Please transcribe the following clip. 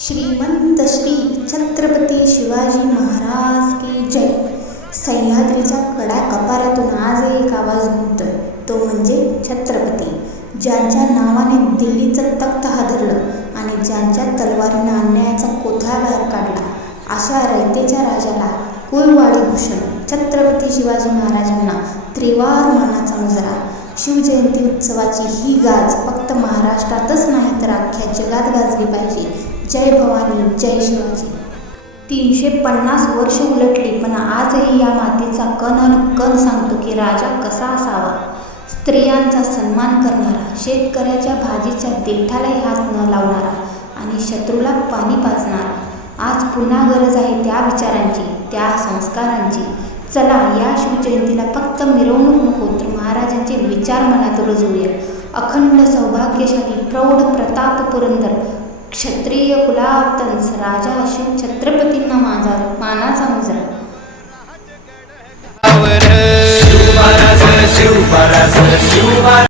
श्रीमंत श्री छत्रपती शिवाजी महाराज की जय. सह्याद्रीचा कडा कपारातून आज एक आवाज घुमतोय, तो म्हणजे छत्रपती. ज्यांच्या नावाने दिल्लीचं तख्त हादरलं आणि ज्यांच्या तलवारीनं अन्यायाचा कोथळा बाहेर काढला, अशा रयतेच्या राजाला कुलवाडी भूषण छत्रपती शिवाजी महाराजांना त्रिवार मानाचा मुजरा. शिवजयंती उत्सवाची ही गाज फक्त महाराष्ट्रातच नाही तर अख्ख्या जगात गाजली पाहिजे. जय भवानी, जय शिवाजी. 350 वर्ष उलटली, पण आजही या मातीचा कण कण सांगतो की राजा कसा असावा. स्त्रियांचा सन्मान करणारा, शेतकऱ्याच्या भाजीच्या देठालाही हात न लावणारा आणि शत्रूला पाणी पाजणारा. आज पुन्हा गरज आहे त्या विचारांची, त्या संस्कारांची. चला या शिवजयंतीला फक्त मिरवणूक नको, तर महाराजांचे विचार मनात रुजवूया. अखंड सौभाग्यशाली प्रौढ प्रताप पुरंदर क्षत्रिय कुलावतंस राजा अशोक छत्रपतींना माझा मानाचा मुजरा.